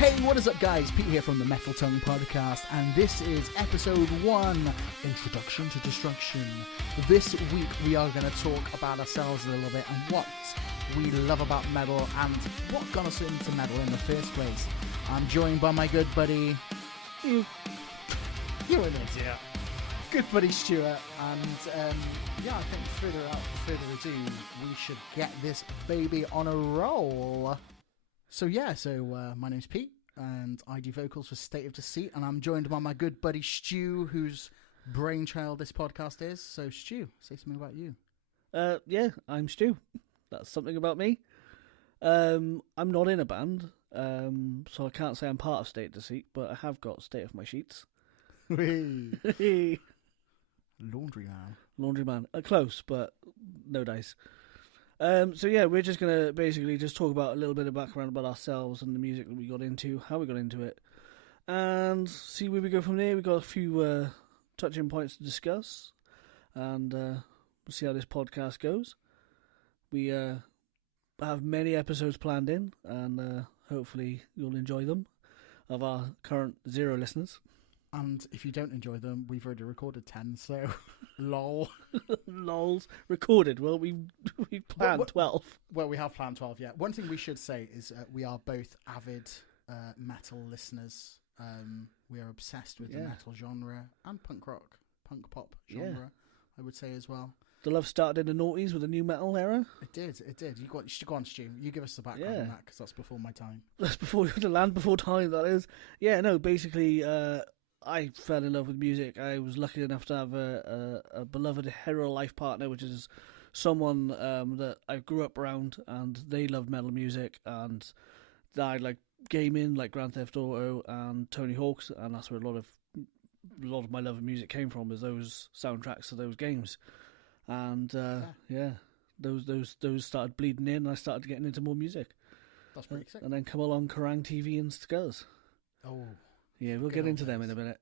Hey, what is up, guys? Pete here from the Metal Tongue Podcast, and this is episode 1, Introduction to Destruction. This week we are going to talk about ourselves a little bit and what we love about metal and what got us into metal in the first place. I'm joined by my good buddy, you're an idiot, good buddy Stuart, and I think without further ado, we should get this baby on a roll. So my name's Pete, and I do vocals for State of Deceit, and I'm joined by my good buddy Stu, whose brainchild this podcast is. So Stu, say something about you. I'm Stu. That's something about me. I'm not in a band, so I can't say I'm part of State of Deceit, but I have got State of My Sheets. Laundry man. Close, but no dice. We're just going to basically just talk about a little bit of background about ourselves and the music that we got into, how we got into it, and see where we go from there. We've got a few touching points to discuss, and we'll see how this podcast goes. We have many episodes planned in, and hopefully you'll enjoy them, of our current 0 listeners. And if you don't enjoy them, we've already recorded 10, so lol. Lols. Recorded. Well, we planned 12. Well, we have planned 12, yeah. One thing we should say is we are both avid metal listeners. We are obsessed with the metal genre and punk pop genre, I would say as well. The love started in the noughties with the new metal era. It did. You should go on, Stu. You give us the background on that, because that's before my time. That's before the land before time, that is. Yeah, no, basically... I fell in love with music. I was lucky enough to have a beloved hero life partner, which is someone that I grew up around, and they loved metal music, and I like gaming, like Grand Theft Auto and Tony Hawk's, and that's where a lot of my love of music came from, is those soundtracks to those games, and those started bleeding in, and I started getting into more music. That's pretty sick. And then come along Kerrang TV and Scuzz. Oh. Yeah, we'll get into them in a minute.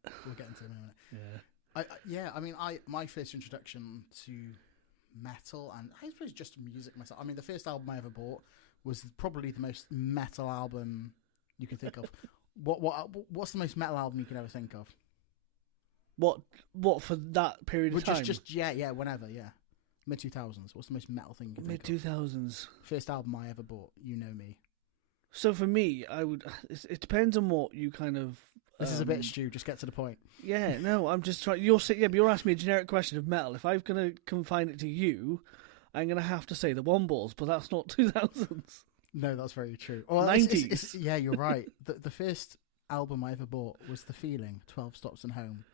My first introduction to metal, and I suppose just music myself. I mean, the first album I ever bought was probably the most metal album you can think of. What's the most metal album you can ever think of? What for that period of time? Whenever, mid 2000s. What's the most metal thing you can think of? Mid 2000s. First album I ever bought. You know me. So for me, it depends on what you kind of. This is a bit, Stu. Just get to the point. Yeah, no, I'm just trying. But you're asking me a generic question of metal. If I'm going to confine it to you, I'm going to have to say the Wombles, but that's not 2000s. No, that's very true. Well, 90s. Yeah, you're right. The first album I ever bought was The Feeling, 12 Stops and Home.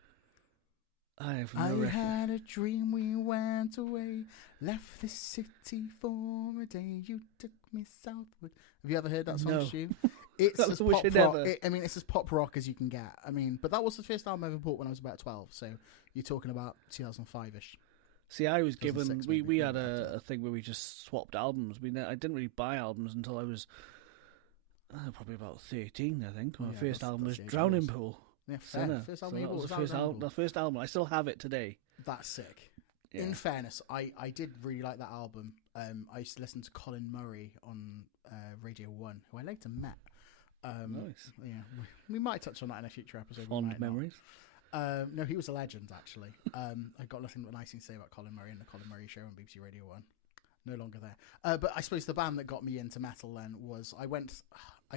I have no record. Had a dream, we went away, left the city for a day, you took me southward. Have you ever heard that song, No. Stu? It's as pop rock. It's as pop rock as you can get. I mean, but that was the first album I ever bought when I was about 12, so you're talking about 2005-ish. See, I was given... We had a thing where we just swapped albums. I didn't really buy albums until I was probably about 13, I think. My first album was Drowning Pool. Yeah, first album you bought was the first album. I still have it today. That's sick. Yeah. In fairness, I did really like that album. I used to listen to Colin Murray on Radio 1, who I later met. Nice. Yeah, we might touch on that in a future episode. Fond memories. No, he was a legend, actually. I got nothing but nice things to say about Colin Murray and the Colin Murray Show on BBC Radio 1. No longer there. But I suppose the band that got me into metal then was I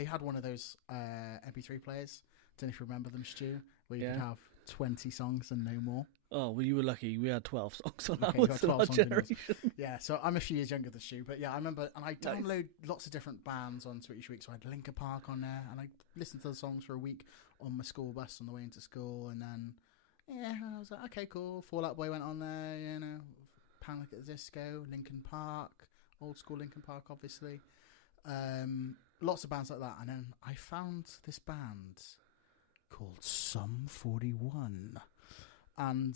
had one of those MP3 players. Don't know if you remember them, Stu, where you could have 20 songs and no more. Oh, well, you were lucky. We had 12 songs on our generation. Yeah, so I'm a few years younger than Stu, but yeah, I remember, and I download lots of different bands onto it each week, so I had Linkin Park on there, and I listened to the songs for a week on my school bus on the way into school, and then, I was like, okay, cool, Fall Out Boy went on there, Panic at the Disco, Linkin Park, old school Linkin Park, obviously, lots of bands like that, and then I found this band called Sum 41, and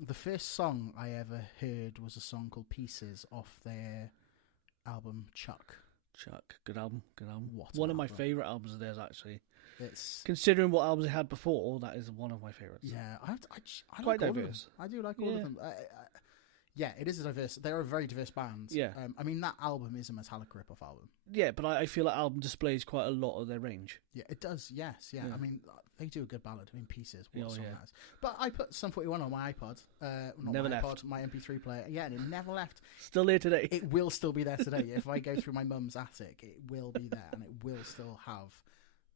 the first song I ever heard was a song called Pieces off their album Chuck. Good album. One of my favourite albums of theirs, actually. It's considering what albums they had before, that is one of my favourites. Yeah, I quite like diverse. All of them. I do like all of them. Yeah, it is a diverse. They're a very diverse band. Yeah. I mean, that album is a Metallica rip-off album. Yeah, but I feel that album displays quite a lot of their range. Yeah, it does. Yes, yeah. Yeah. I mean, they do a good ballad. I mean, Pieces. What Oh, a song yeah. that is. But I put Sum 41 on my iPod. Not Never my left. iPod, my MP3 player. Yeah, and it never left. Still there today. It will still be there today. If I go through my mum's attic, it will be there, and it will still have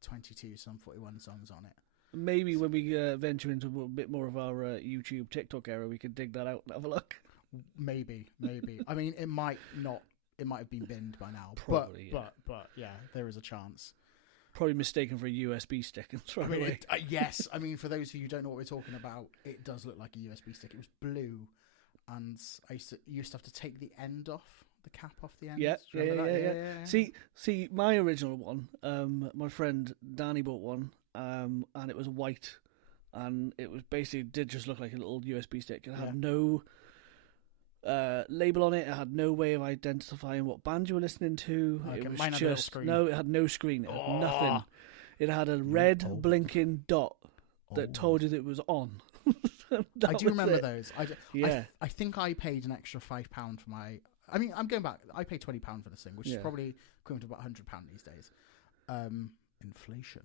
22 Sum 41 songs on it. Maybe when we venture into a bit more of our YouTube, TikTok era, we could dig that out and have a look. Maybe. I mean, it might not. It might have been binned by now. Probably, but yeah, there is a chance. Probably mistaken for a USB stick and throw I it mean, away. yes. I mean, for those of you who don't know what we're talking about, it does look like a USB stick. It was blue, and I used to have to take the end off, the cap off the end. Yeah, Do you remember that? yeah. See, my original one, my friend Danny bought one, and it was white, and it was basically did just look like a little USB stick. It had no label on it. It had no way of identifying what band you were listening to. Okay, It was mine had a little just screen. no. It had no screen. It had nothing. It had a red blinking dot that told you that it was on. I do remember those. Yeah. I think I paid an extra £5 for my. I mean, I'm going back. I paid £20 for this thing, which is probably equivalent to about £100 these days. Inflation,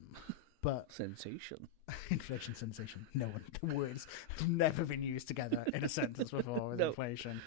but Sensation. inflation sensation. No one. The words have never been used together in a sentence before with No. inflation.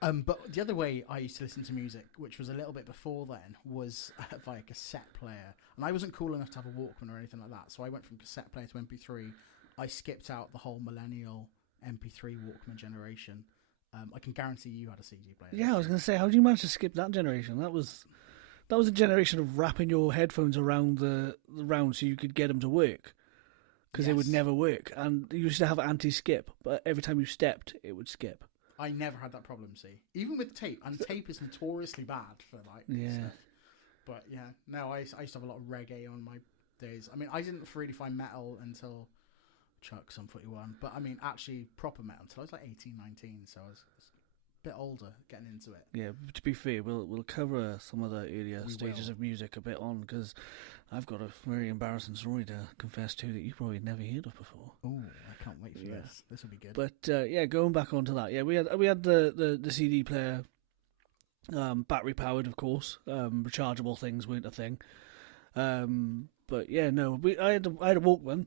But the other way I used to listen to music, which was a little bit before then, was via cassette player. And I wasn't cool enough to have a Walkman or anything like that, so I went from cassette player to MP3. I skipped out the whole millennial MP3 Walkman generation. I can guarantee you had a CD player. Yeah, I was going to say, how did you manage to skip that generation? That was a generation of wrapping your headphones around the round so you could get them to work, because they would Yes. never work. And you used to have anti-skip, but every time you stepped, it would skip. I never had that problem, see. Even with tape, and tape is notoriously bad for like stuff. But yeah, no, I used to have a lot of reggae on my days. I mean, I didn't really find metal until Chuck Sum 41, but I mean, actually proper metal until I was like 18, 19, so I was a bit older getting into it. Yeah, to be fair, we'll cover some of the earlier We stages will. of music a bit on, because I've got a very embarrassing story to confess to that you probably never heard of before. Oh, I can't wait for Yeah. this. This will be good. But yeah, going back onto that, yeah, we had the CD player, battery powered, of course. Rechargeable things weren't a thing. But yeah, no, I had a Walkman.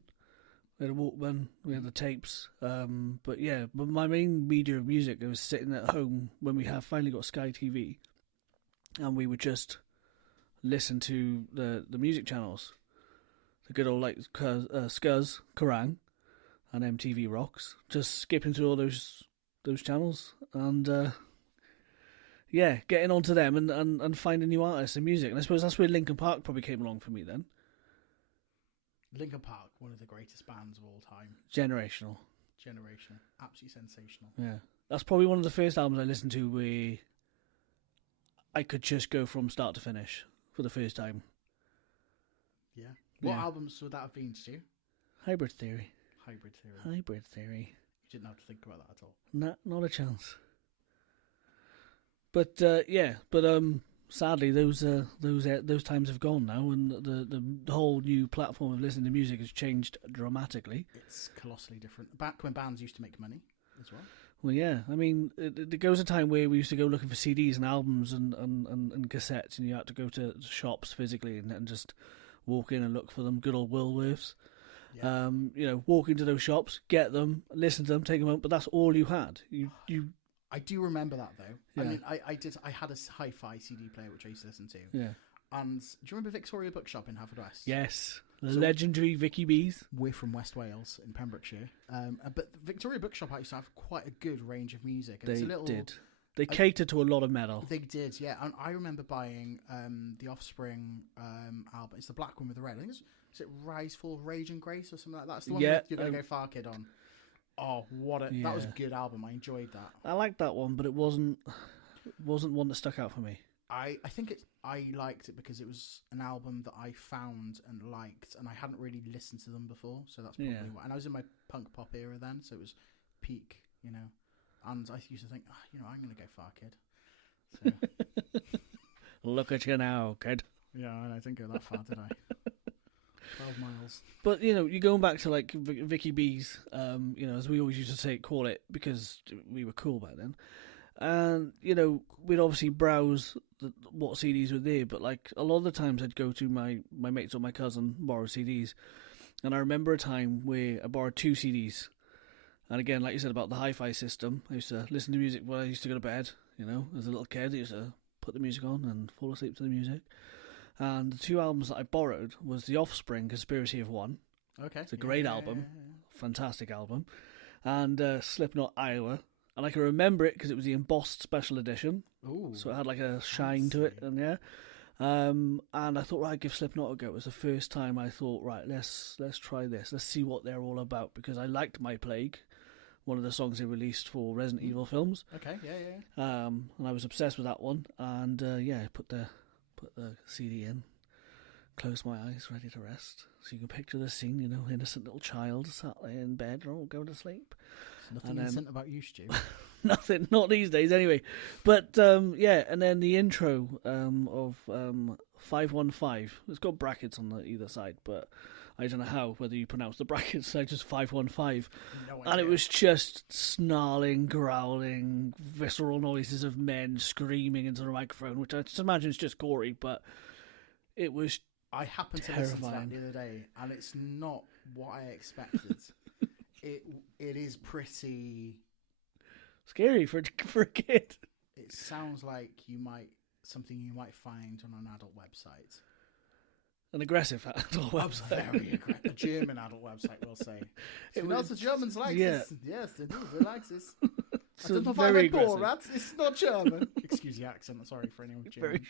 We had a Walkman. We had the tapes. But yeah, but my main media of music, I was sitting at home when we finally got Sky TV, and we would just listen to the music channels, the good old like Scuzz, Kerrang, and MTV Rocks. Just skipping through all those channels and yeah, getting onto them and finding new artists and music. And I suppose that's where Linkin Park probably came along for me then. Linkin Park, one of the greatest bands of all time. Generational. Generational. Absolutely sensational. Yeah. That's probably one of the first albums I listened to where I could just go from start to finish for the first time. Yeah. What Yeah. albums would that have been, Stu? Hybrid Theory. Hybrid Theory. Hybrid Theory. You didn't have to think about that at all. Not a chance. But yeah, but sadly those times have gone now, and the whole new platform of listening to music has changed dramatically. It's colossally different. Back when bands used to make money as well. Well, yeah, I mean, there goes a time where we used to go looking for CDs and albums and cassettes, and you had to go to shops physically and just walk in and look for them. Good old Woolworths. Yeah. You know, walk into those shops, get them, listen to them, take them home, but that's all you had. You I do remember that though. Yeah. I mean, I had a hi-fi CD player which I used to listen to. yeah. And do you remember Victoria Bookshop in Haverfordwest? Yes. The So- legendary Vicky Bees. We're from West Wales in Pembrokeshire. But Victoria Bookshop used to have quite a good range of music. And They it's a little, did. They catered to a lot of metal. They did, yeah. And I remember buying the Offspring album. It's the black one with the red. I think is it Rise, Fall, Rage and Grace or something like that? That's the one Yeah, you're going to go Far Kid on. Oh, that was a Yeah. good album. I enjoyed that. I liked that one, but it wasn't one that stuck out for me. I think I liked it because it was an album that I found and liked, and I hadn't really listened to them before, so that's probably Yeah. why. And I was in my punk pop era then, so it was peak you know. And I used to think, I'm going to go far, kid. So, Look at you now, kid. yeah, and I didn't go that far, did I? 12 miles. But, you're going back to, like, Vicky B's, as we always used to call it, because we were cool back then. And, we'd obviously browse what CDs were there, but, like, a lot of the times I'd go to my mates or my cousin, borrow CDs. And I remember a time where I borrowed 2 CDs. And again, like you said about the hi-fi system, I used to listen to music when I used to go to bed, as a little kid. I used to put the music on and fall asleep to the music. And the 2 albums that I borrowed was The Offspring, Conspiracy of One. Okay. It's a great album. Fantastic album. And Slipknot, Iowa. And I can remember it because it was the embossed special edition. Ooh, so it had like a shine to it. And and I thought, right, I'd give Slipknot a go. It was the first time I thought, right, let's try this. Let's see what they're all about. Because I liked My Plague, one of the songs they released for Resident Evil films. Okay, yeah. And I was obsessed with that one. And I put the CD in, closed my eyes, ready to rest. So you can picture the scene, innocent little child sat there in bed, going to sleep. There's nothing innocent about you, Stu. Nothing, not these days anyway. But and then the intro of 515. It's got brackets on either side, but I don't know how, whether you pronounce the brackets, I just 515. No idea. And it was just snarling, growling, visceral noises of men screaming into the microphone, which I just imagine is just gory, but it was I happened to listen to that the other day, and it's not what I expected. It is pretty scary for a kid. It sounds like something you might find on an adult website. An aggressive adult website. Very aggressive. A German adult website, we'll say. The Germans like this. Yes, they do. They like this. I don't know if I'm Borat. It's not German. Excuse the accent. I'm sorry for anyone German.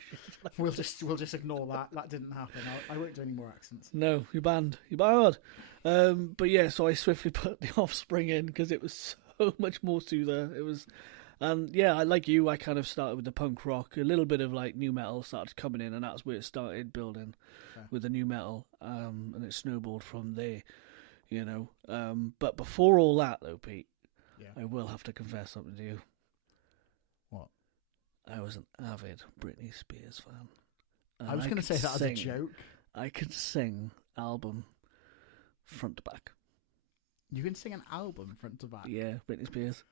We'll just ignore that. That didn't happen. I won't do any more accents. No, you're banned. You're barred. But yeah, so I swiftly put The Offspring in because it was so much more soother. It was, and yeah, like you, I kind of started with the punk rock, a little bit of like new metal started coming in, and that's where it started building with the new metal, and it snowballed from there, But before all that, though, Pete, I will have to confess something to you. What? I was an avid Britney Spears fan. I was going to say that as a joke. I could sing album front to back. You can sing an album front to back? Yeah, Britney Spears.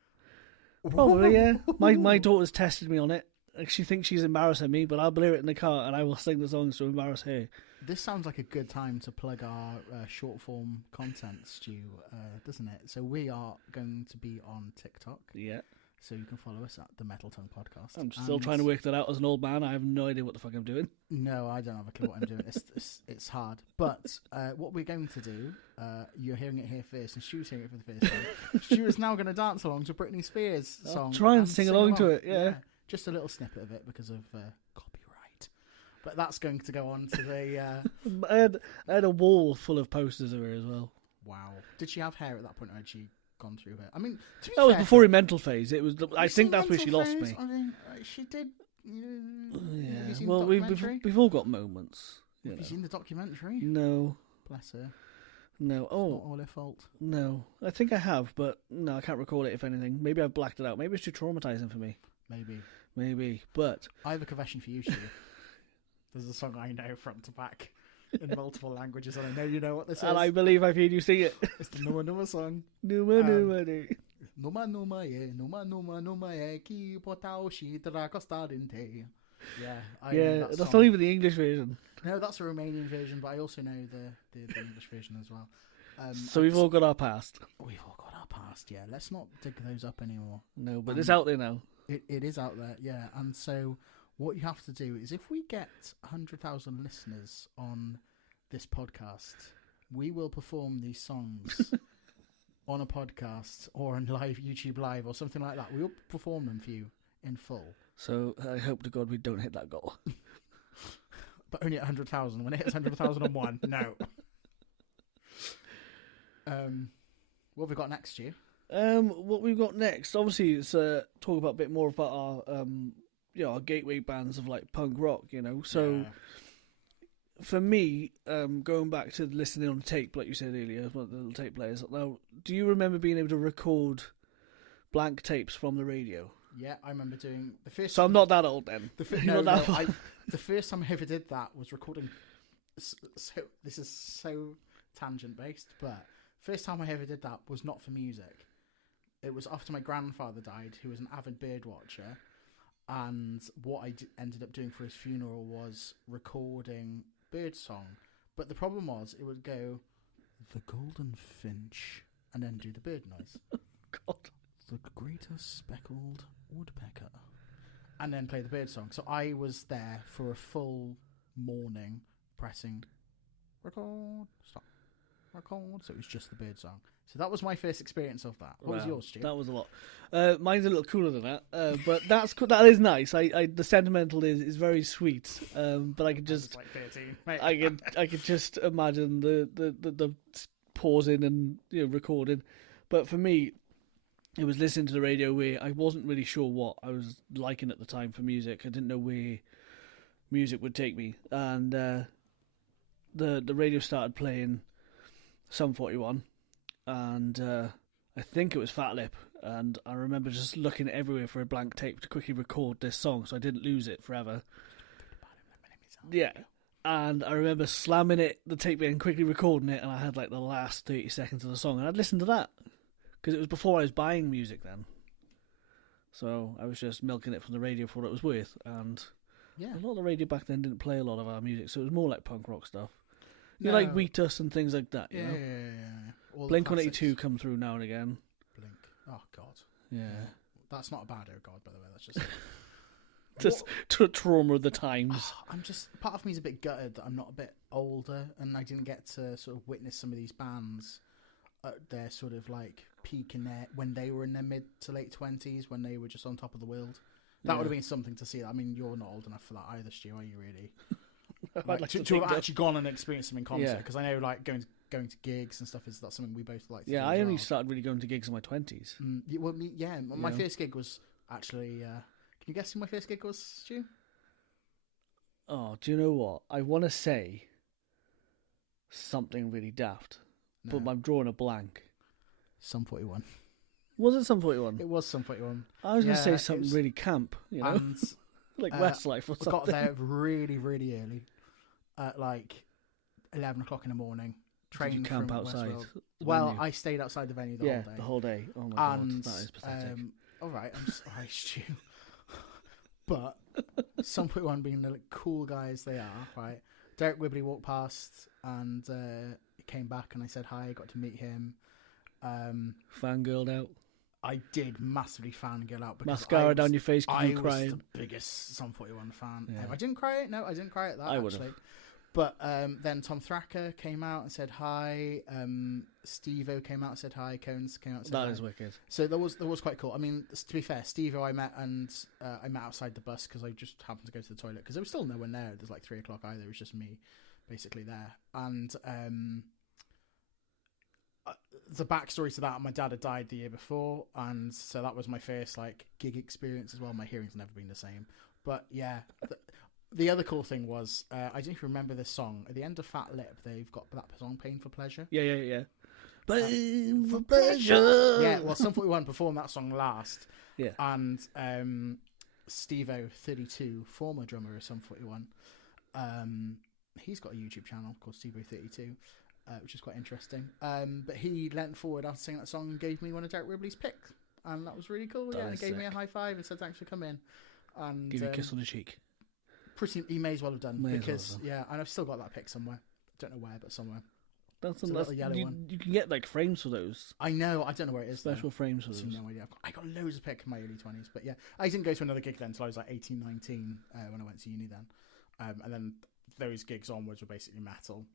Probably, yeah. My daughter's tested me on it. She thinks she's embarrassing me, but I'll blare it in the car and I will sing the songs to embarrass her. This sounds like a good time to plug our short form content, Stu, doesn't it? So we are going to be on TikTok. Yeah. So you can follow us at the Metal Tongue Podcast. I'm still trying to work that out as an old man. I have no idea what the fuck I'm doing. No, I don't have a clue what I'm doing. It's hard. But what we're going to do, you're hearing it here first, and Stu's hearing it for the first time. Stu is now going to dance along to Britney Spears' song. I'll try and sing along to it, yeah. Just a little snippet of it because of copyright. But that's going to go on to the... I had a wall full of posters of her as well. Wow. Did she have hair at that point, or had she gone through her? I mean, to be that fair, was before her mental phase. It was. I think that's where she lost me. I mean, she did. Yeah. Well, we've all got moments. Have you seen the documentary? No. Bless her. No. It's not all her fault. No. I think I have, but no, I can't recall it. If anything, maybe I've blacked it out. Maybe it's too traumatizing for me. Maybe. But I have a confession for you, Stu. There's a song I know front to back in multiple languages, and I know you know what this is. And I believe I've heard you sing it. It's the Numa Numa song. Numa. Numa Numa ki potao shi drakostadinte. Yeah, that's not even the English version. No, that's a Romanian version, but I also know the English version as well. So we've all got our past. We've all got our past, yeah. Let's not dig those up anymore. No, but it's out there now. It is out there, yeah. And so what you have to do is, if we get 100,000 listeners on this podcast, we will perform these songs on a podcast or on YouTube Live or something like that. We'll perform them for you in full. So I hope to God we don't hit that goal. But only at 100,000. When it hits 100,001, no. What have we got next, Stu? What we've got next, obviously, is talk about a bit more about our, our gateway bands of like punk rock, So for me, going back to listening on tape, like you said earlier, about the little tape players. Now, do you remember being able to record blank tapes from the radio. Yeah, I remember doing the first. So I'm not that old then. No, no, the first time I ever did that was recording. So this is so tangent based, but first time I ever did that was not for music. It was after my grandfather died, who was an avid bird watcher, and what I ended up doing for his funeral was recording bird song. But the problem was it would go, the golden finch, and then do the bird noise. God. The greater speckled woodpecker, and then play the bird song. So I was there for a full morning pressing record, stop, record. So it was just the bird song. So that was my first experience of that. What was yours, Stu? That was a lot. Mine's a little cooler than that, but that is nice. The sentimental is very sweet. But I could just like 13, mate. I could just imagine the pausing and recording. But for me, it was listening to the radio where I wasn't really sure what I was liking at the time for music. I didn't know where music would take me, and the radio started playing Sum 41, and I think it was Fat Lip, and I remember just looking everywhere for a blank tape to quickly record this song so I didn't lose it forever. Yeah, and I remember slamming the tape in, quickly recording it, and I had like the last 30 seconds of the song, and I'd listen to that. Because it was before I was buying music then. So I was just milking it from the radio for what it was worth. And a lot of the radio back then didn't play a lot of our music, so it was more like punk rock stuff. You like Wheatus and things like that, you know? Yeah. Blink-182 come through now and again. Blink. Oh, God. Yeah. That's not a bad oh, God, by the way. That's just... just trauma of the times. I'm just... Part of me's a bit gutted that I'm not a bit older and I didn't get to sort of witness some of these bands at their sort of like peak in their when they were in their mid to late 20s, when they were just on top of the world. That would have been something to see. I mean, you're not old enough for that either, Stu, are you really? To have actually gone and experienced them in concert, because I know like going to gigs and stuff is that's something we both like to do. I only started really going to gigs in my 20s. My first gig was actually can you guess who my first gig was, Stu? Oh, do you know what? I want to say something really daft. No. But I'm drawing a blank. Sum 41. Was it Sum 41? It was Sum 41. I was going to say something really camp, you know? And, like Westlife or something. I got there really, really early. At like 11 o'clock in the morning. Did you camp outside? Well, I stayed outside the venue the whole day. The whole day. Oh my God, that is pathetic. Alright, I'm sorry, Stu. But Sum 41 being the cool guys they are, right? Derek Whibley walked past and... came back and I said hi, got to meet him. Fangirled out. I did massively fangirl out because mascara down your face because you I crying. was the biggest Sum 41 fan. Yeah. I didn't cry it. No, I didn't cry at that. I actually. Would've. But then Tom Thacker came out and said hi. Steve-O came out and said hi. Cones came out and said hi. That is wicked. So that was quite cool. I mean, to be fair, Steve-O I met outside the bus because I just happened to go to the toilet because there was still no one there. There's like 3 o'clock either. It was just me basically there. And the backstory to that, my dad had died the year before, and so that was my first like gig experience as well. My hearing's never been the same. But yeah, the other cool thing was I don't know if you remember this song at the end of Fat Lip. They've got that song "Pain for Pleasure." Yeah. Pain for pleasure. Yeah, well, Sum 41 performed that song last. Yeah, and Steve-O 32, former drummer of Sum 41, he's got a YouTube channel called Steve-O 32. Which is quite interesting. But he leant forward after singing that song and gave me one of Derek Whibley's picks. And that was really cool. He gave me a high five and said thanks for coming. And give you a kiss on the cheek. He may as well have done. And I've still got that pic somewhere. Don't know where, but somewhere. That's a little yellow one. You can get like frames for those. I know. I don't know where it is. Special frames for those. No idea. I got loads of pics in my early 20s. But yeah, I didn't go to another gig then until I was like 18, 19 when I went to uni then. And then those gigs onwards were basically metal.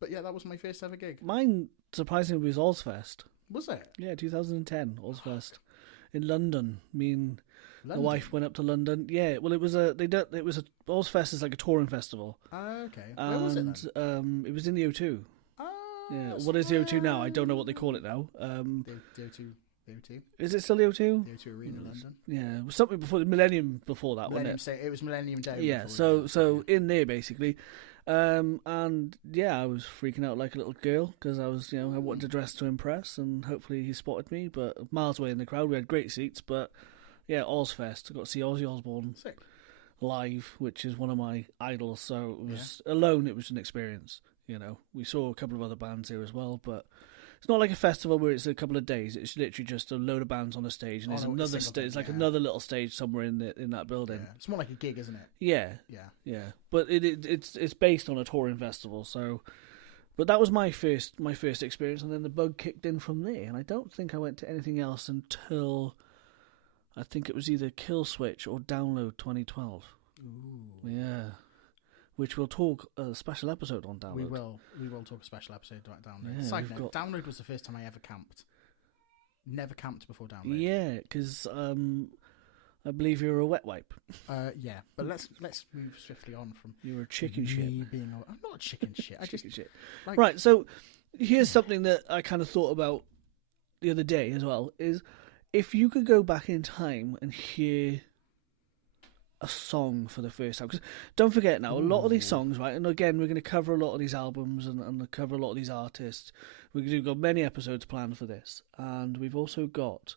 But yeah, that was my first ever gig. Mine, surprisingly, was Ozfest. Was it? Yeah, 2010, Ozfest. In London. Me and my wife went up to London. Yeah, well, Ozfest is like a touring festival. Okay. Where was it then? It was in the O2. Yeah. What is the O2 now? I don't know what they call it now. The O2. Is it still the O2? The O2 Arena, London. Yeah, it was something before the Millennium before that, wasn't it? It was Millennium Day. Yeah, so in there basically, And yeah, I was freaking out like a little girl because I was, I wanted to dress to impress, and hopefully he spotted me. But miles away in the crowd, we had great seats. But yeah, Ozfest, I got to see Ozzy Osbourne Sick. live, which is one of my idols. So it was alone, it was an experience. We saw a couple of other bands here as well, but it's not like a festival where it's a couple of days. It's literally just a load of bands on a stage, and there's another stage. It's like another little stage somewhere in that building. Yeah. It's more like a gig, isn't it? Yeah, yeah. But it's based on a touring festival, so. But that was my first experience, and then the bug kicked in from there. And I don't think I went to anything else until I think it was either Kill Switch or Download 2012. Ooh. Yeah. Which we'll talk a special episode on Download. We will talk a special episode about Download. Yeah, Side note, Download was the first time I ever camped. Never camped before Download. Yeah, because I believe you're a wet wipe. Yeah, but let's move swiftly on from. You're a chicken shit. I'm not a chicken shit. I just shit. like, right. So here's something that I kind of thought about the other day as well: is if you could go back in time and hear a song for the first time. Because don't forget now, a lot of these songs, right? And again, we're going to cover a lot of these albums and cover a lot of these artists. We've got many episodes planned for this, and we've also got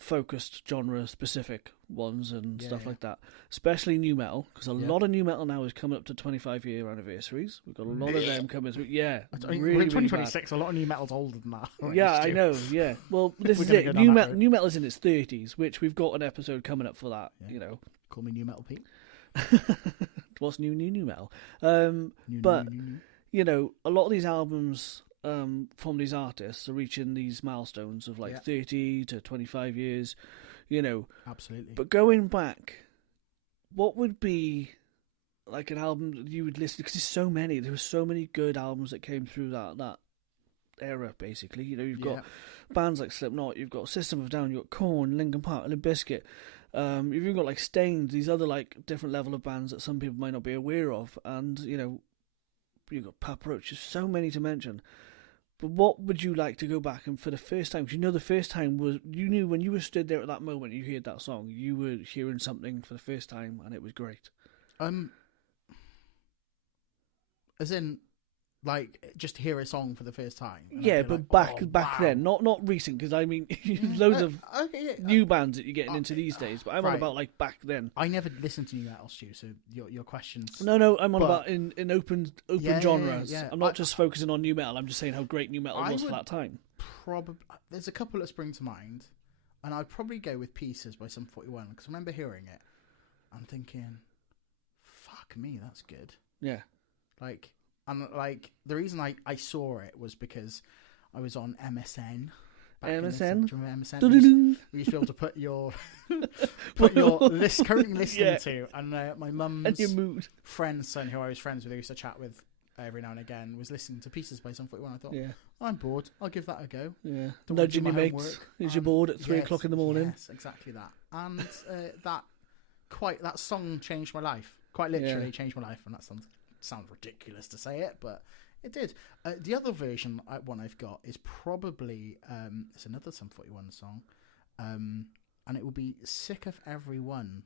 focused genre-specific ones and stuff like that. Especially new metal, because a lot of new metal now is coming up to 25-year anniversaries. We've got a lot of them coming through. Yeah, we're in 2026. A lot of new metal's older than that. Yeah, I know. Yeah, well, this is it. New metal is in its 30s, which we've got an episode coming up for that. Yeah. Call me New Metal Pete. What's new metal? But a lot of these albums from these artists are reaching these milestones of 30 to 25 years. Absolutely. But going back, what would be like an album that you would listen to? Because there's so many. There were so many good albums that came through that era. Basically, you've got bands like Slipknot, you've got System of a Down, you've got Korn, Linkin Park, Limp Bizkit. You've even got Stained, these other different level of bands that some people might not be aware of, and you've got Papa Roach. There's so many to mention. But what would you like to go back and for the first time? Because the first time was you knew when you were stood there at that moment, you heard that song, you were hearing something for the first time, and it was great. As in, just hear a song for the first time. Yeah, but back then, not recent, because I mean, loads of new bands that you're getting into these days. But I'm on about back then. I never listened to new metal, Stu. So your questions. No, I'm on about in open genres. Yeah. I'm not just focusing on new metal. I'm just saying how great new metal was for that time. Probably, there's a couple that spring to mind, and I'd probably go with Pieces by Sum 41 because I remember hearing it. I'm thinking, fuck me, that's good. Yeah. And the reason I saw it was because I was on MSN. MSN? Do you remember MSN? We used to be able to put your list currently listening to, and my mum's friend's son, who I was friends with, who used to chat with every now and again, was listening to Pieces by Sum 41. I thought, I'm bored. I'll give that a go. Yeah, nudging your mates. Is you bored at 3 o'clock in the morning? Yes, exactly that. And that song changed my life. Quite literally changed my life, and that sounds ridiculous to say it, but it did. The other version one I've got is probably it's another Sum 41 song, and it will be Sick of Everyone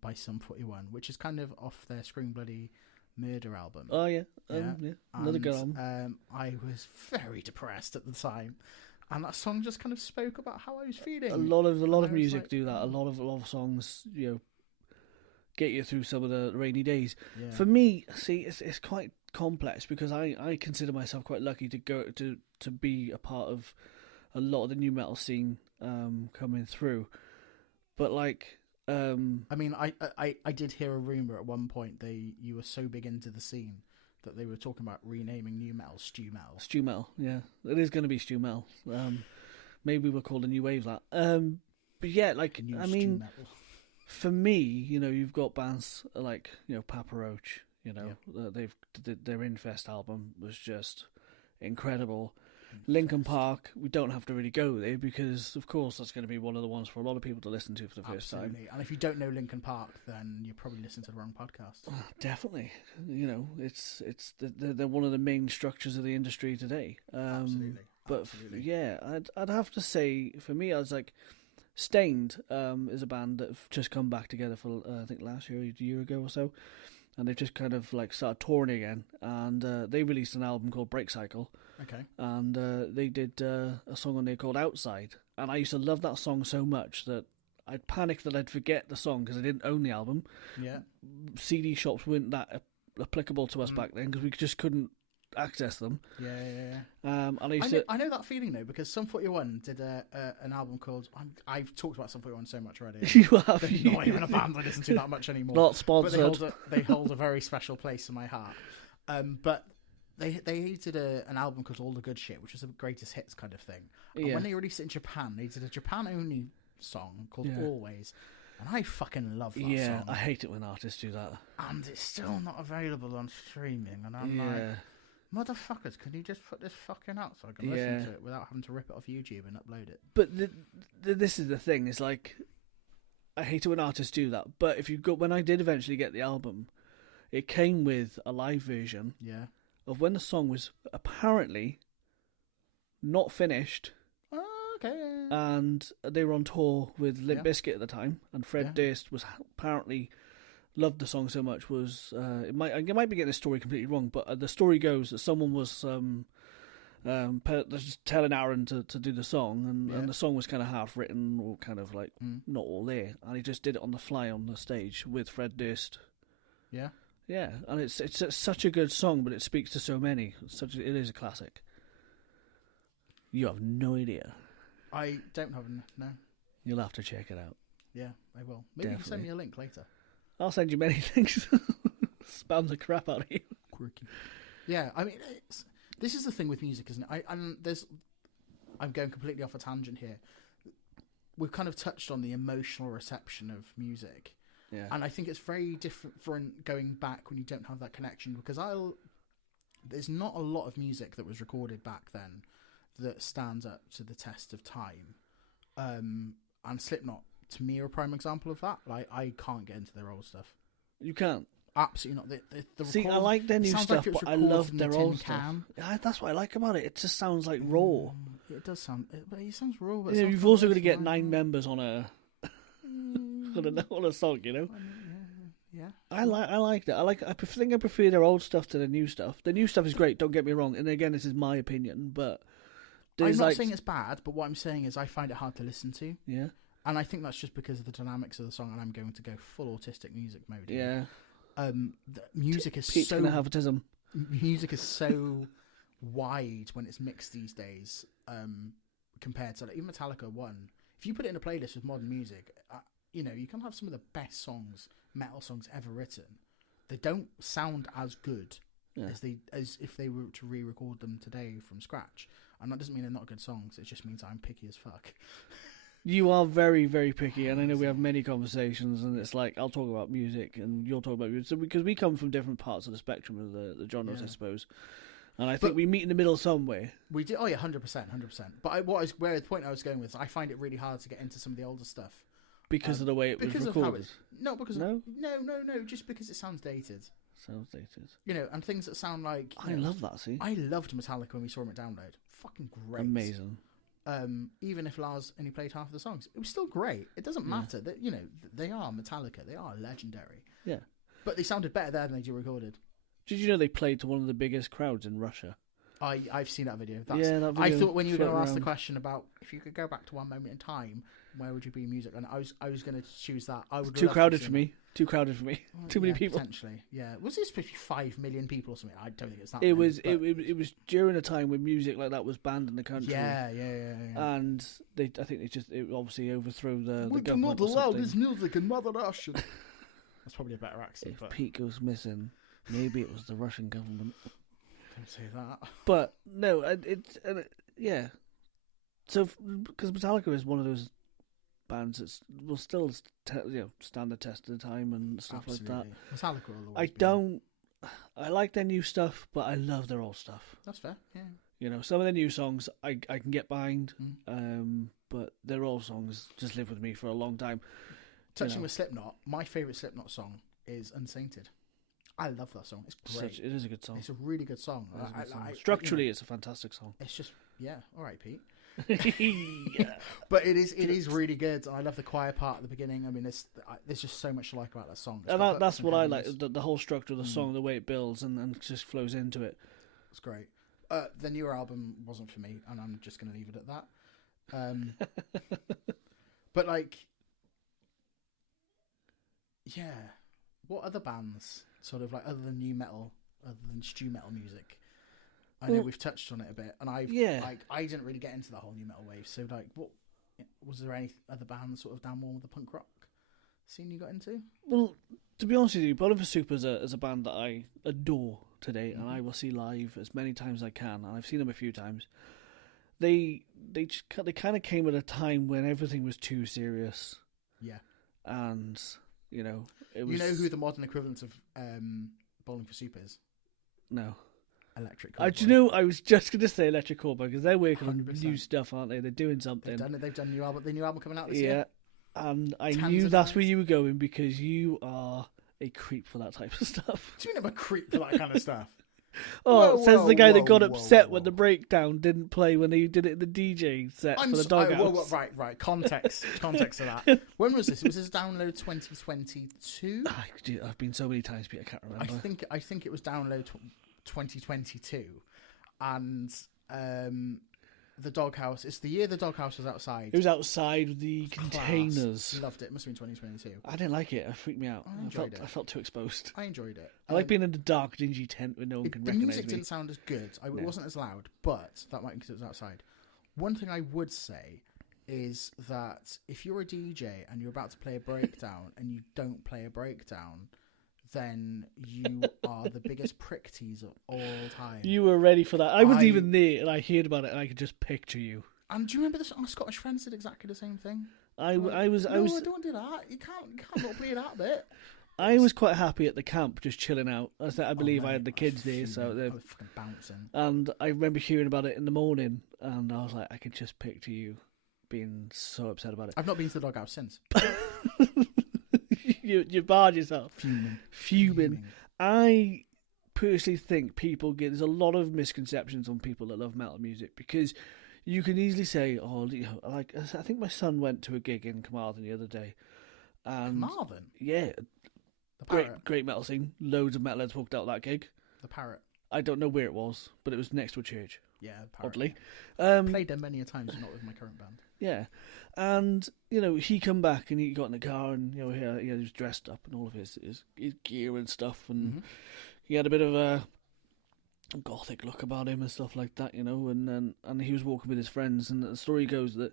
by Sum 41, which is kind of off their Scream Bloody Murder album. Oh yeah. Another good album. I was very depressed at the time, and that song just kind of spoke about how I was feeling. A lot of music do that. A lot of songs, get you through some of the rainy days. Yeah. For me, see, it's quite complex because I consider myself quite lucky to go to be a part of a lot of the new metal scene coming through. But I mean, I did hear a rumor at one point you were so big into the scene that they were talking about renaming new metal Stu Metal. Stu Metal, yeah, it is going to be Stu Metal. Maybe we'll call the new wave that. But yeah, I mean. For me, you've got bands like, Papa Roach, their Infest album was just incredible. Linkin Park, we don't have to really go there because, of course, that's going to be one of the ones for a lot of people to listen to for the first time. And if you don't know Linkin Park, then you're probably listening to the wrong podcast. Oh, definitely. They're one of the main structures of the industry today. Absolutely. But I'd have to say, for me, I was like, Stained is a band that have just come back together for I think last year, a year ago or so, and they've just kind of like started touring again. And they released an album called Break Cycle, Okay. and they did a song on there called Outside. And I used to love that song so much that I'd panic that I'd forget the song because I didn't own the album. Yeah. CD shops weren't that applicable to us back then because we just couldn't access them. Yeah. And I used to. I know that feeling though, because Sum 41 did an album called. I've talked about Sum 41 so much already. You have. They're not even a band I listen to that much anymore. Not But sponsored. they hold a very special place in my heart. But they did an album called All the Good Shit, which was a greatest hits kind of thing. And Yeah. when they released it in Japan, they did a Japan only song called Yeah. Always, and I fucking love that Yeah, song. I hate it when artists do that. And it's still not available on streaming, and I'm like, Yeah. motherfuckers, can you just put this fucking out so I can listen to it without having to rip it off YouTube and upload it? But this is the thing. It's like I hate it when artists do that. But if you go, when I did eventually get the album, it came with a live version Yeah. of when the song was apparently not finished, Oh, okay. and they were on tour with Limp Yeah. Bizkit at the time, and Fred Yeah. Durst was apparently loved the song so much was I might be getting the story completely wrong, but the story goes that someone was just telling Aaron to do the song, and the song was kind of half written or kind of like not all there, and he just did it on the fly on the stage with Fred Durst. Yeah. Yeah, and it's such a good song, but it speaks to so many. It is a classic. You have no idea. I don't have no. You'll have to check it out. Yeah, I will. Maybe you can send Definitely. me a link later. I'll send you many things. Spam the crap out of you. Quirky. Yeah, I mean, this is the thing with music, isn't it? I'm going completely off a tangent here. We've kind of touched on the emotional reception of music. Yeah. And I think it's very different going back when you don't have that connection, because there's not a lot of music that was recorded back then that stands up to the test of time. And Slipknot, to me, are a prime example of that. Like, I can't get into their old stuff. You can't. Absolutely not. The See, I record- like their it new sounds stuff, like it was but I recorded love in a their tin old can. stuff. Yeah, that's what I like about it. It just sounds like raw. It does sound. But it sounds raw. But You know, sounds you've also got to nice, get right? 9 members on a on a song. You know. Yeah. I like that. I think I prefer their old stuff to the new stuff. The new stuff is great. Don't get me wrong. And again, this is my opinion, but I'm there's not saying it's bad, but what I'm saying is I find it hard to listen to, yeah, and I think that's just because of the dynamics of the song. And I'm going to go full autistic music mode. here. yeah. The music is Pete's so gonna have autism. music is so wide when it's mixed these days, compared to like, even Metallica 1. If you put it in a playlist with modern music, you can have some of the best metal songs ever written. They don't sound as good Yeah. as if they were to re-record them today from scratch. And that doesn't mean they're not good songs. It just means I'm picky as fuck. You are very, very picky, and I know we have many conversations, and it's like I'll talk about music, and you'll talk about music, so because we come from different parts of the spectrum of the genres, I suppose. And I think we meet in the middle somewhere. We do. Oh yeah, 100%. But the point I was going with is I find it really hard to get into some of the older stuff Because of the way it was because recorded. of how it's no, just because it sounds dated. Sounds dated. And things that sound like I love that, see? I loved Metallica when we saw them at Download. Fucking great. Amazing. Even if Lars only played half of the songs, it was still great. It doesn't matter that they are Metallica. They are legendary. Yeah. But they sounded better there than they do recorded. Did you know they played to one of the biggest crowds in Russia? I've seen that video. That video I thought when you were going to ask the floating question about if you could go back to one moment in time, where would you be in music? And I was going to choose that. I would Too love to crowded see for that. me. Too crowded for me. Too many people. Potentially, yeah. Was it supposed to be 5 million people or something? I don't think it's that. It many, was but- it was during a time when music like that was banned in the country. Yeah. And I think it obviously overthrew the We government. cannot or allow something. this music in Mother Russia. That's probably a better accent. If But Pete goes missing, maybe it was the Russian government. don't say that. But no, yeah. So because Metallica is one of those bands that will still stand the test of the time and stuff Absolutely. like that. Metallica will always be. I like their new stuff, but I love their old stuff. That's fair. Yeah. Some of the new songs I can get behind, Mm. but their old songs just live with me for a long time. Touching with Slipknot, my favourite Slipknot song is Unsainted. I love that song. It's great. It is a good song. It's a really good song. It is a good song. Structurally, it's a fantastic song. It's just, yeah. All right, Pete. Yeah. But it is really good. I love the choir part at the beginning. I mean, there's just so much to like about that song. It's And got that's hooks and what I like, harmonies. the whole structure of the song, the way it builds and just flows into it. It's great. The newer album wasn't for me, and I'm just going to leave it at that. But like, yeah, what other bands sort of like other than new metal, other than stew metal music? I know we've touched on it a bit, and I didn't really get into the whole new metal wave. So like, what was there any other bands sort of down more with the punk rock scene you got into? Well, to be honest with you, Bowling for Soup is a band that I adore today, and I will see live as many times as I can, and I've seen them a few times. They kind of came at a time when everything was too serious. Yeah. And, it was... You know who the modern equivalent of Bowling for Soup is? No. Electric Do you Callboy. know, I was just going to say Electric Callboy, because they're working on 100%. new stuff, aren't they? They're doing something. They've done the new album coming out this year. Yeah. And I Tons knew of that's nights. where you were going, because you are a creep for that type of stuff. What do you mean I'm a creep for that kind of stuff? Oh, Whoa, says whoa, the guy that whoa, got whoa, upset whoa. when the breakdown didn't play when they did it in the DJ set for the Doghouse. Right. Context of that. When was this? Was this download 2022? I've been so many times, Pete, I can't remember. I think it was download 2022, and the Doghouse. It's the year the Doghouse was outside. It was outside with the Class. containers. Loved it. It must have been 2022. I didn't like it. It freaked me out. I enjoyed it. I felt too exposed. I enjoyed it. I like being in a dark, dingy tent where no one can The recognise music me. didn't sound as good. It No. wasn't as loud, but that might be because it was outside. One thing I would say is that if you're a DJ and you're about to play a breakdown and you don't play a breakdown, then you are the biggest prick tease of all time. You were ready for that. I wasn't even there, and I heard about it, and I could just picture you. And do you remember this? Our Scottish friends did exactly the same thing. I was don't do that. You can't not play that bit. I was quite happy at the camp, just chilling out. I believe mate, I had the kids there, fuming. so I was fucking bouncing. and I remember hearing about it in the morning, and I was like, I could just picture you being so upset about it. I've not been to the Doghouse since. you barred yourself. Fuming. I personally think there's a lot of misconceptions on people that love metal music, because you can easily say, like I think my son went to a gig in Carmarthen the other day, and Marvin, yeah, the parrot, great metal scene. Loads of metalheads walked out that gig. the parrot. I don't know where it was, but it was next to a church. Yeah, the parrot. Oddly, Played them many a times, but not with my current band. yeah, and he come back and he got in the car and he was dressed up and all of his gear and stuff, and he had a bit of a gothic look about him and stuff like that, and he was walking with his friends, and the story goes that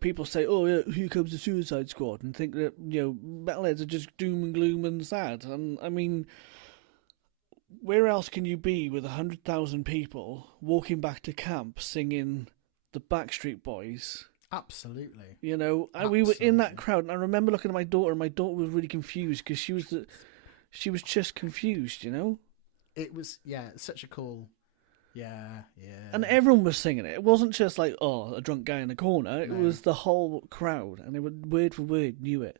people say, oh yeah, here comes the Suicide Squad, and think that metalheads are just doom and gloom and sad, and I mean, where else can you be with 100,000 people walking back to camp singing the Backstreet Boys? Absolutely. We were in that crowd, and I remember looking at my daughter, and my daughter was really confused because she was just confused, It was such a cool. Yeah. And everyone was singing it. It wasn't just like, a drunk guy in the corner. It No. was the whole crowd, and they were word for word knew it.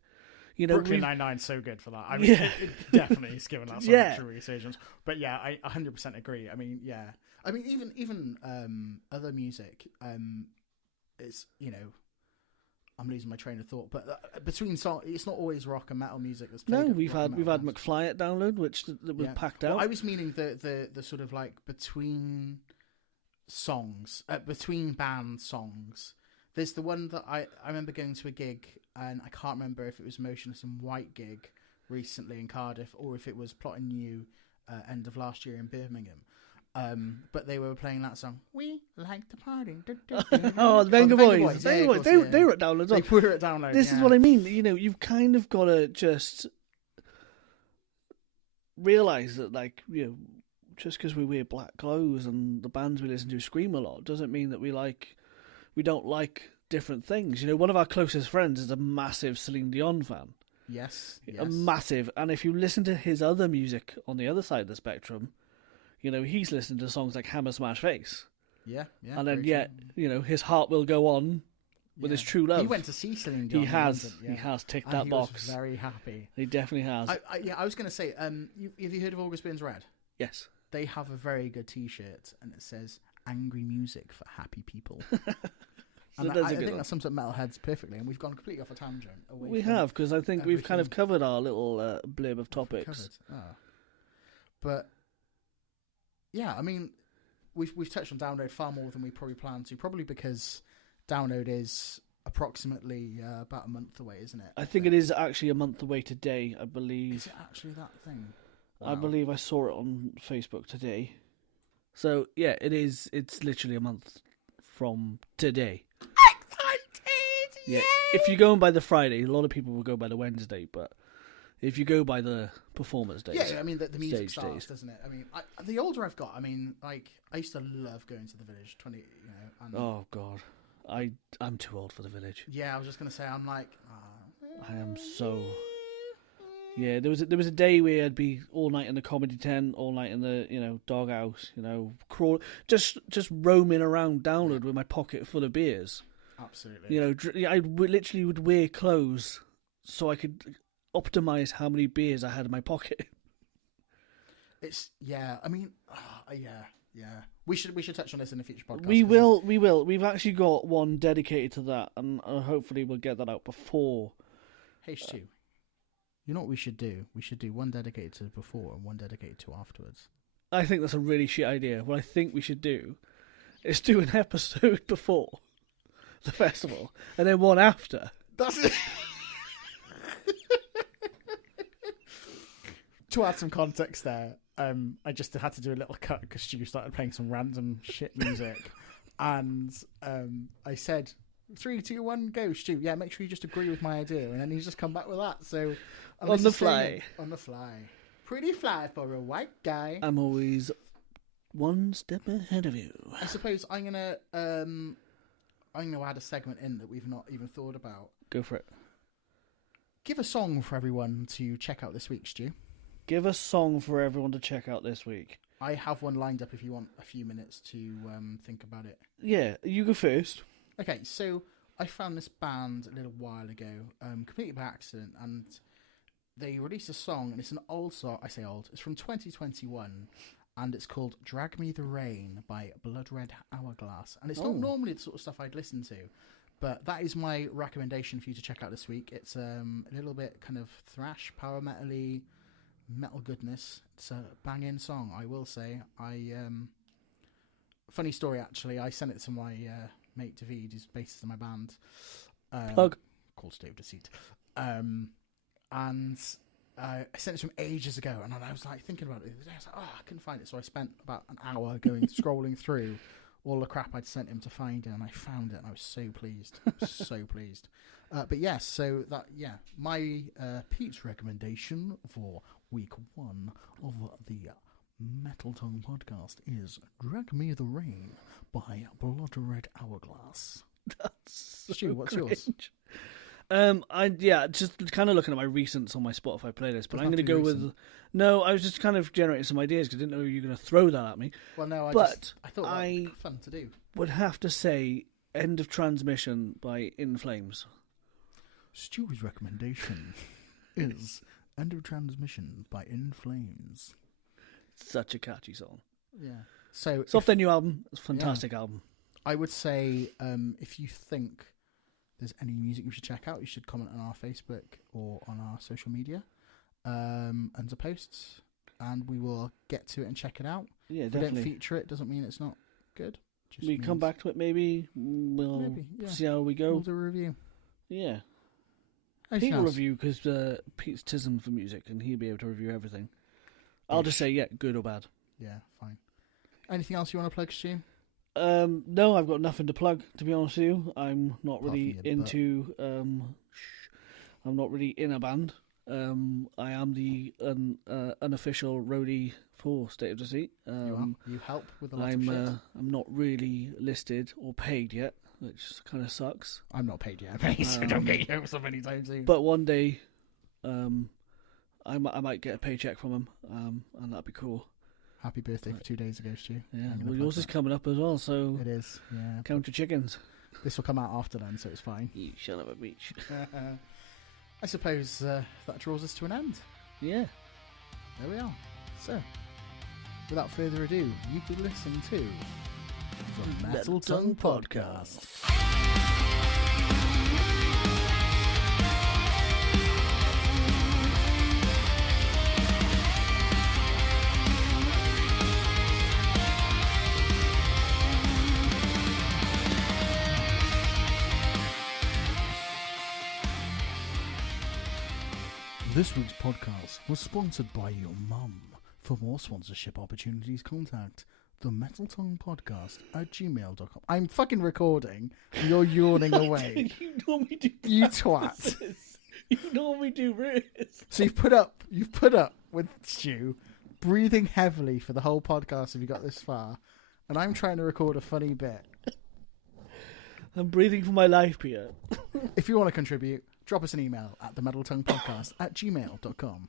Brooklyn Nine-Nine's so good for that. I mean, it definitely is given that some true resurgence. But yeah, I 100% agree. I mean, yeah. I mean, even other music, it's, I'm losing my train of thought. But between songs, it's not always rock and metal music that's played. No, we've had McFly at download, which that was packed out. Well, I was meaning the sort of like between songs, between band songs. There's the one that I remember going to a gig, and I can't remember if it was Motionless in White gig recently in Cardiff, or if it was Plotting New end of last year in Birmingham. But they were playing that song. We like to party. The Venga Boys. They were at download. They were at download. This is what I mean. You've kind of got to just realise that, just because we wear black clothes and the bands we listen to scream a lot doesn't mean that we don't like different things. One of our closest friends is a massive Celine Dion fan. Yes. A massive. And if you listen to his other music on the other side of the spectrum, he's listened to songs like Hammer Smash Face. Yeah. And then his heart will go on with his true love. He went to see Celine Dion. He has. London, yeah. He has ticked And that he box. Was very happy. He definitely has. I was going to say, have you heard of August Burns Red? Yes. They have a very good T-shirt, and it says, angry music for happy people. So And that's I a good think one. that sums up metalheads perfectly, and we've gone completely off a tangent. We have, because I think we've kind of everything covered our little blurb of topics. But yeah, I mean, we've touched on Download far more than we probably planned to, probably because Download is approximately about a month away, isn't it? I think it is actually a month away today, I believe. Is it actually that thing? I Wow. believe I saw it on Facebook today. So, yeah, it is. It's literally a month from today. Excited! Yeah. If you're going by the Friday, a lot of people will go by the Wednesday, but if you go by the performance days. Yeah, I mean, the music stage starts, days. doesn't it? I mean, the older I've got, I mean, like, I used to love going to the village, and Oh, God. I'm too old for the village. yeah, I was just going to say, I'm like... I am so... Yeah, there was a day where I'd be all night in the comedy tent, all night in the doghouse, crawl, just roaming around Download with my pocket full of beers. Absolutely. I literally would wear clothes so I could optimize how many beers I had in my pocket. It's I mean, yeah. We should touch on this in a future podcast. We will. We've actually got one dedicated to that, and hopefully we'll get that out before H2. You know what we should do? We should do one dedicated to before and one dedicated to afterwards. I think that's a really shit idea. What I think we should do is do an episode before the festival and then one after. That's it. To add some context there, I just had to do a little cut because Stu started playing some random shit music, and I said, 3, 2, 1, go, Stu. Yeah, make sure you just agree with my idea, and then he's just come back with that. So On the fly. On the fly. Pretty fly for a white guy. I'm always one step ahead of you. I suppose I'm gonna add a segment in that we've not even thought about. Go for it. Give a song for everyone to check out this week, Stu. Give a song for everyone to check out this week. I have one lined up if you want a few minutes to think about it. Yeah, you go first. Okay, so I found this band a little while ago, completely by accident, and they released a song, and it's an old song. I say old. It's from 2021, and it's called "Drag Me the Rain" by Blood Red Hourglass. And it's not normally the sort of stuff I'd listen to, but that is my recommendation for you to check out this week. It's a little bit kind of thrash, power metal-y, metal goodness. It's a banging song, I will say. Funny story, actually. I sent it to my mate David, who's bassist in my band. Plug. Called State of Deceit. And I sent it to him ages ago, and I was like thinking about it the other day. I was like, I couldn't find it, so I spent about an hour scrolling through all the crap I'd sent him to find it, and I found it, and I was so pleased, so pleased. But yes, so that my Pete's recommendation for week 1 of the Metal Tongue podcast is "Drag Me the Rain" by Blood Red Hourglass. That's so Stu, what's yours? cringe. Just kind of looking at my recents on my Spotify playlist, but Doesn't I'm have going to to be go recent. with. No, I was just kind of generating some ideas because I didn't know you were going to throw that at me. Well, no, I But thought that would be fun to do. Would have to say "End of Transmission" by In Flames. Stu's recommendation is "End of Transmission" by In Flames. Such a catchy song. Yeah. So It's off their new album. It's a fantastic album. I would say if you think there's any music you should check out, you should comment on our Facebook or on our social media under posts, and we will get to it and check it out. Yeah, If we don't definitely. feature it, doesn't mean it's not good. Just We come means back to it maybe. We'll Maybe, yeah. see how we We'll go. do a review. Yeah. Anything Pete will else? review because Pete's tism for music and he'll be able to review everything. I'll just say, good or bad. Yeah, fine. Anything else you want to plug, Stu? No, I've got nothing to plug, to be honest with you. I'm not Apart really from your into... I'm not really in a band. I am the unofficial roadie for State of Deceit. You are. You help with a lot of shit. I'm not really listed or paid yet, which kind of sucks. I'm not paid yet, mate, so don't get your hopes up anytime soon. But one day, I might get a paycheck from him, and that'd be cool. Happy birthday for 2 days ago, Stu. Yeah, I'm gonna well, plug yours is that. coming up as well, so It is, yeah. count your chickens. This will come out after then, so it's fine. You son of a bitch. I suppose that draws us to an end. Yeah. There we are. So, without further ado, you've been listening to the Metal Tongue Podcast. This week's podcast was sponsored by your mum. For more sponsorship opportunities, contact the Metal Tongue Podcast at gmail.com. I'm fucking recording. You're yawning away. You normally do. You twat. You normally do this. So you've put up with Stu breathing heavily for the whole podcast if you got this far, and I'm trying to record a funny bit. I'm breathing for my life, Peter. If you want to contribute, drop us an email at themetaltonguepodcast at gmail.com.